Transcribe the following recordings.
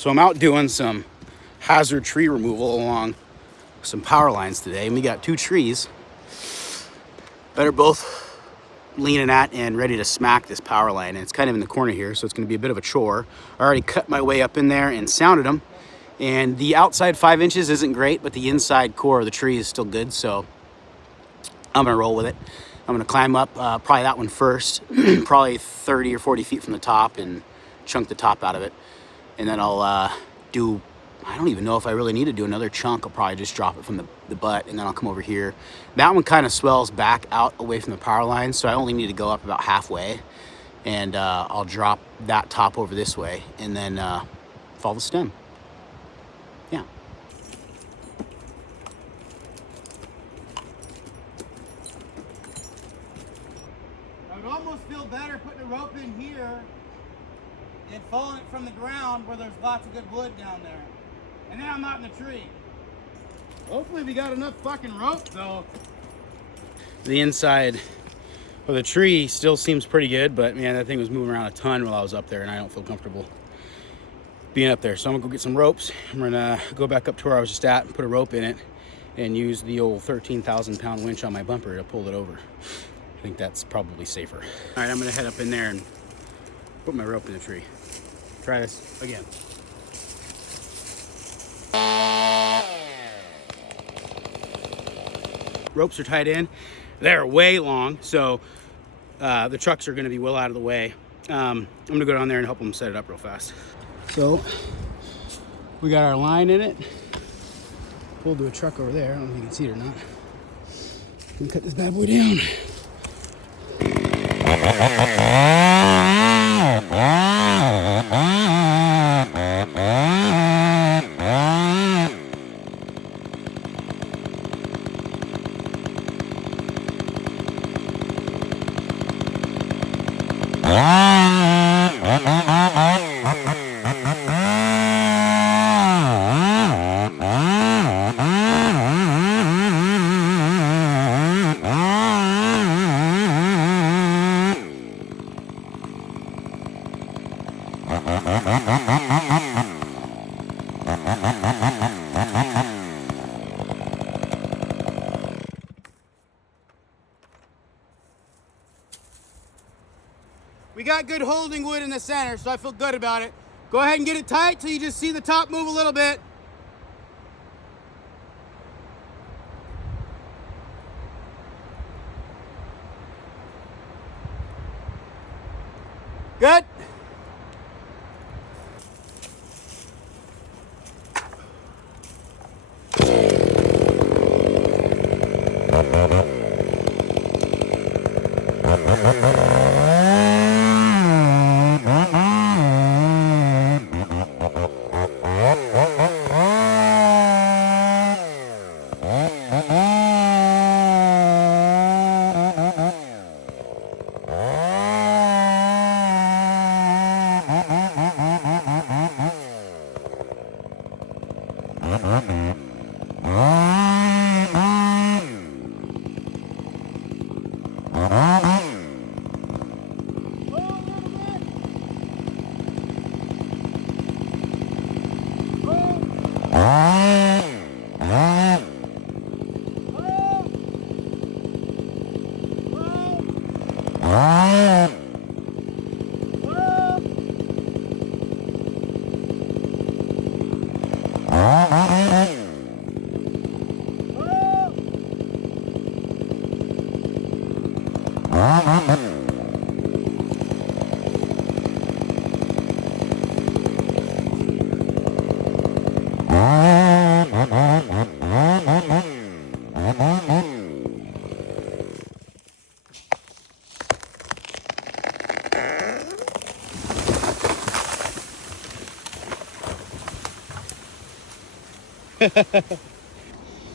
So I'm out doing some hazard tree removal along some power lines today, and we got two trees that are both leaning at and ready to smack this power line, and it's kind of in the corner here, so it's going to be a bit of a chore. I already cut my way up in there and sounded them, and the outside 5 inches isn't great, but the inside core of the tree is still good, so I'm gonna roll with it. I'm gonna climb up probably that one first, probably 30 or 40 feet from the top, and chunk the top out of it, and then I'll I don't even know if I really need to do another chunk. I'll probably just drop it from the butt, and then I'll come over here. That one kind of swells back out away from the power line, so I only need to go up about halfway, and I'll drop that top over this way, and then follow the stem. Yeah. I would almost feel better putting a rope in here and following it from the ground where there's lots of good wood down there. And then I'm not in the tree. Hopefully we got enough fucking rope though. The inside of the tree still seems pretty good, but man, that thing was moving around a ton while I was up there, and I don't feel comfortable being up there. So I'm gonna go get some ropes. I'm gonna go back up to where I was just at and put a rope in it and use the old 13,000 pound winch on my bumper to pull it over. I think that's probably safer. All right, I'm gonna head up in there and put my rope in the tree. Try this again. Ropes are tied in. They're way long, so the trucks are gonna be well out of the way. I'm gonna go down there and help them set it up real fast. So we got our line in it. Pulled to a truck over there. I don't know if you can see it or not. We cut this bad boy down. We got good holding wood in the center, so I feel good about it. Go ahead and get it tight till you just see the top move a little bit. Good?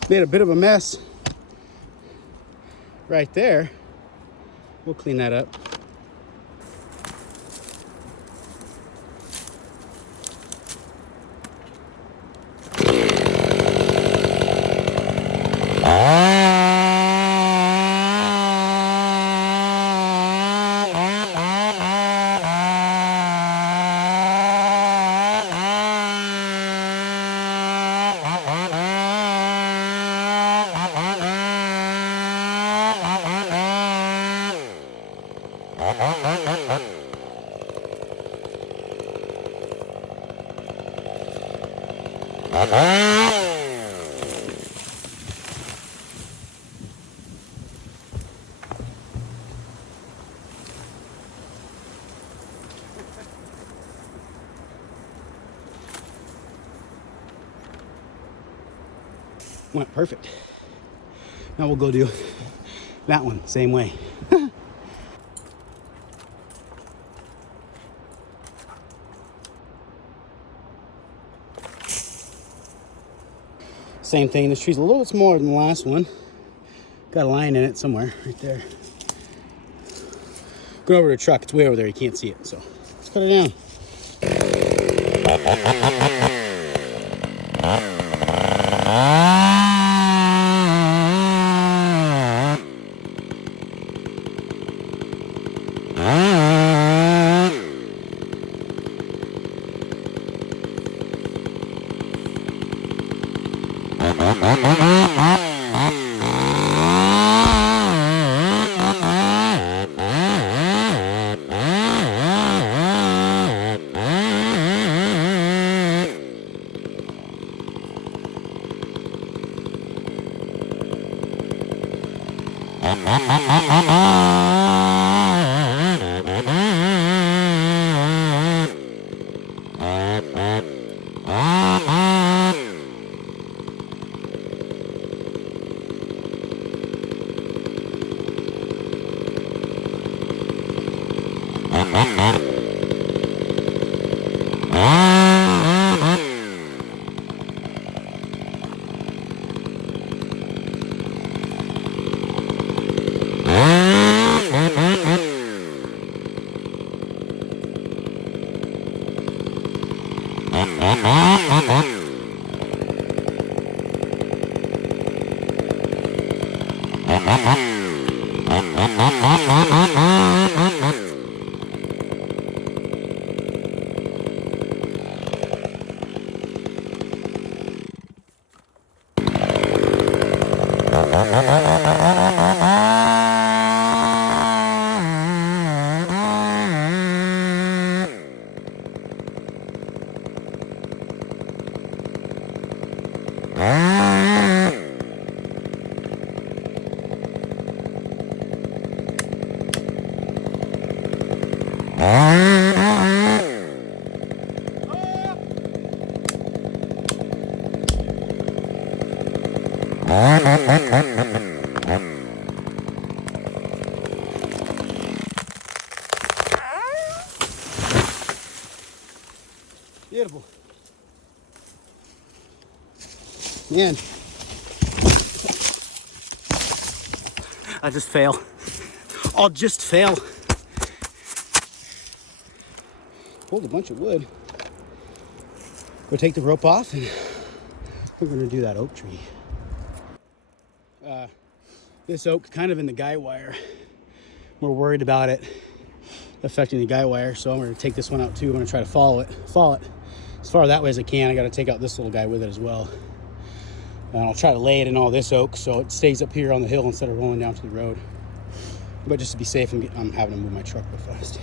Made a bit of a mess right there. We'll clean that up. Went perfect. Now we'll go do that one, same way. Same thing, this tree's a little bit smaller than the last one. Got a line in it somewhere, right there. Go over to the truck, it's way over there, you can't see it, so let's cut it down. Beautiful. Man, I just fail. I'll just fail. Pulled a bunch of wood. Go take the rope off and we're gonna do that oak tree. This oak kind of in the guy wire. We're worried about it affecting the guy wire, so I'm gonna take this one out too. I'm gonna try to follow it as far that way as I can. I gotta take out this little guy with it as well. And I'll try to lay it in all this oak so it stays up here on the hill instead of rolling down to the road. But just to be safe, I'm having to move my truck real fast.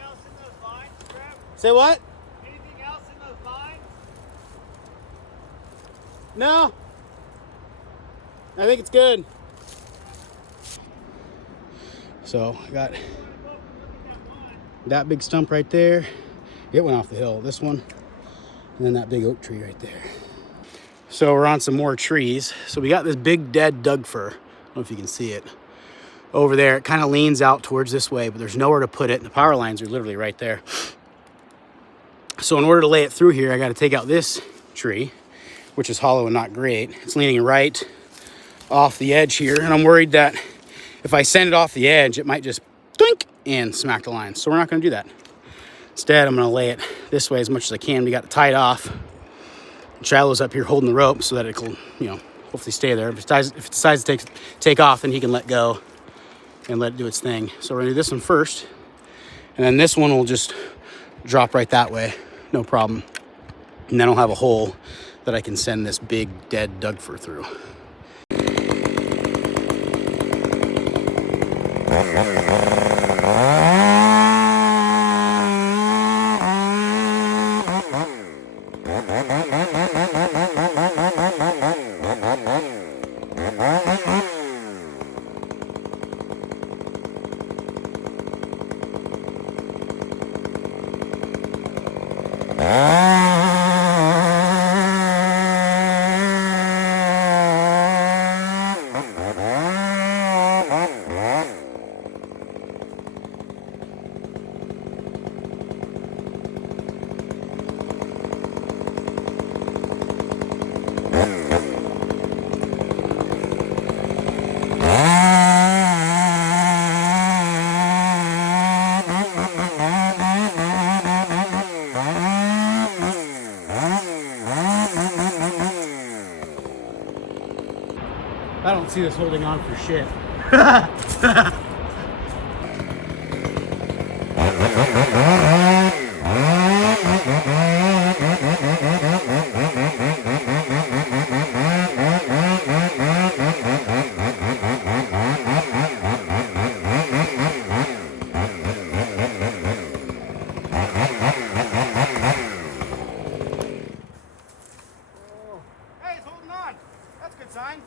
else in those lines, Trev? Say what? Anything else in those lines? No. I think it's good. So I got that big stump right there. It went off the hill. This one, and then that big oak tree right there. So we're on some more trees. So we got this big dead Doug fir. I don't know if you can see it over there. It kind of leans out towards this way, but there's nowhere to put it. The power lines are literally right there. So in order to lay it through here, I got to take out this tree, which is hollow and not great. It's leaning right off the edge here, and I'm worried that if I send it off the edge, it might just doink and smack the line. So we're not going to do that. Instead, I'm going to lay it this way as much as I can. We got it tied off. Shiloh's up here holding the rope so that it will, hopefully stay there. If it decides to take off, then he can let go and let it do its thing. So we're going to do this one first, and then this one will just drop right that way, no problem. And then I'll have a hole that I can send this big dead Doug fir through. I don't see this holding on for shit. Hey, it's holding on. That's a good sign.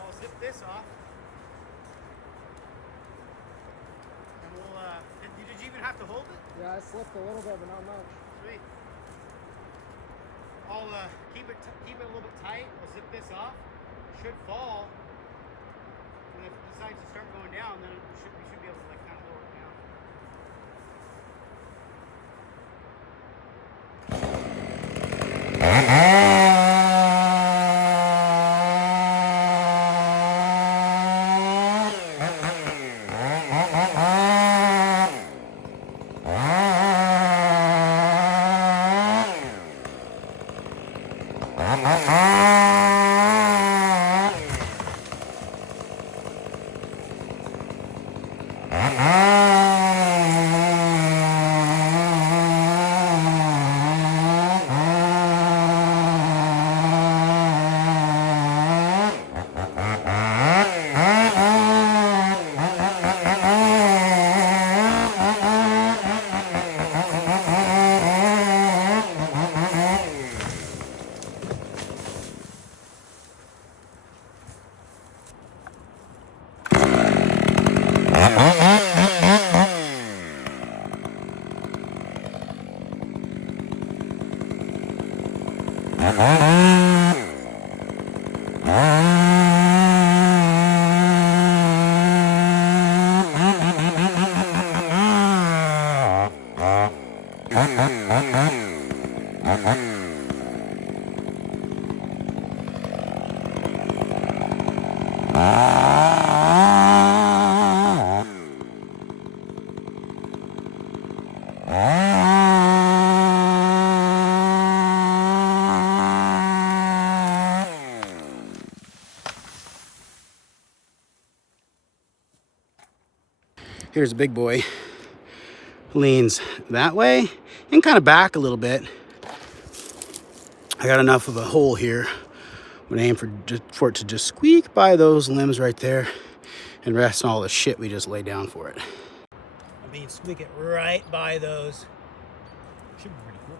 I'll zip this off. And we'll, did you even have to hold it? Yeah, I slipped a little bit, but not much. Sweet. I'll keep it a little bit tight. We'll zip this off. It should fall. And if it decides to start going down, then we should be able to like kind of lower it down. Here's a big boy. Leans that way and kind of back a little bit. I got enough of a hole here. I'm gonna aim for it to just squeak by those limbs right there and rest on all the shit we just laid down for it. I mean, squeak it right by those. Should be pretty cool.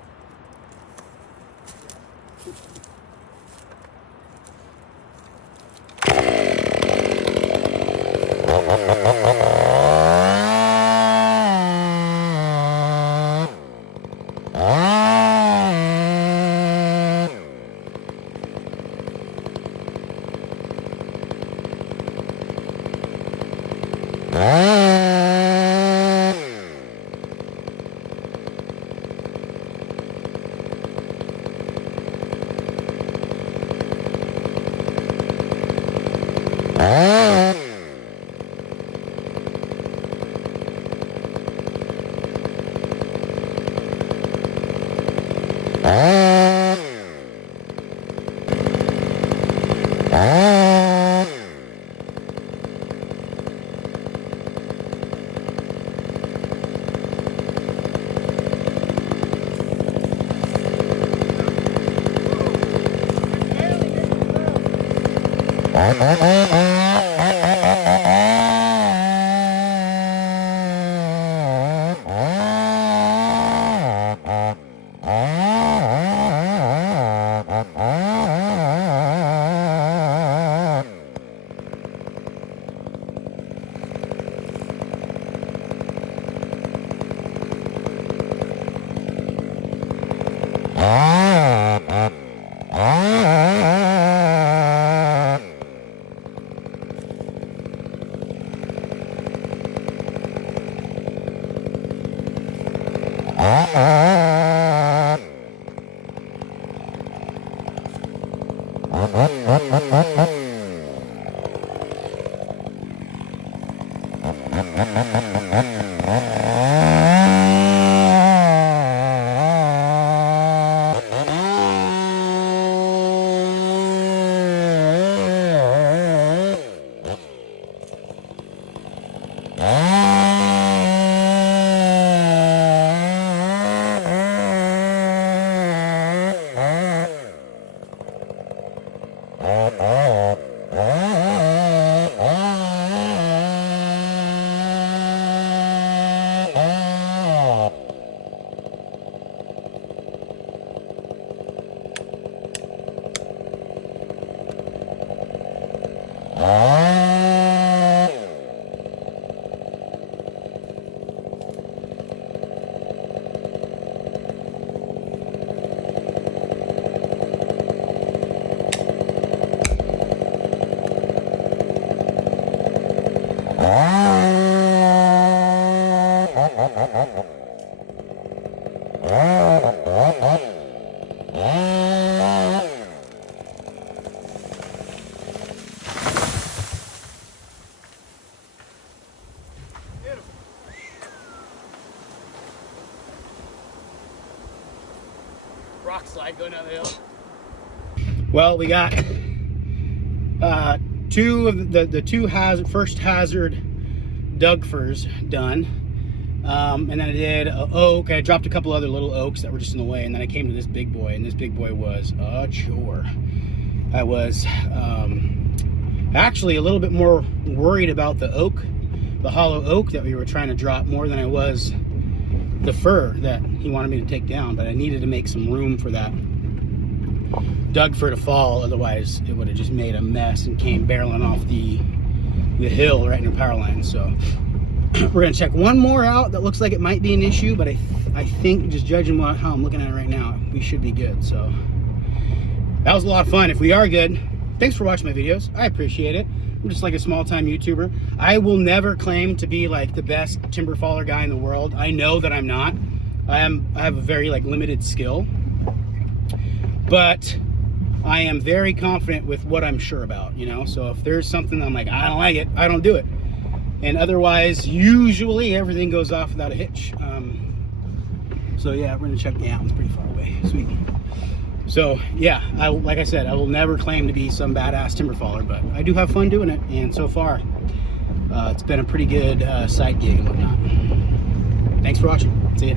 Rock slide going down the hill. Well, we got two of the first hazard Dougfors done. And then I did an oak. I dropped a couple other little oaks that were just in the way, and then I came to this big boy, and this big boy was a chore. I was actually a little bit more worried about the oak, the hollow oak that we were trying to drop, more than I was the fir that he wanted me to take down. But I needed to make some room for that Dougfir to fall, otherwise it would have just made a mess and came barreling off the hill right in the power line. So we're gonna check one more out that looks like it might be an issue, but I think just judging how I'm looking at it right now, we should be good. So that was a lot of fun. If we are good, thanks for watching my videos. I appreciate it. I'm just like a small-time YouTuber. I will never claim to be like the best timber faller guy in the world. I know that I'm not. I have a very like limited skill, but I am very confident with what I'm sure about, you know? So if there's something I'm like, I don't like it, I don't do it. And otherwise, usually everything goes off without a hitch. So yeah, we're gonna check the out. It's pretty far away. Sweet. So yeah, like I said, I will never claim to be some badass timber faller, but I do have fun doing it. And so far, it's been a pretty good side gig and whatnot. Thanks for watching. See ya.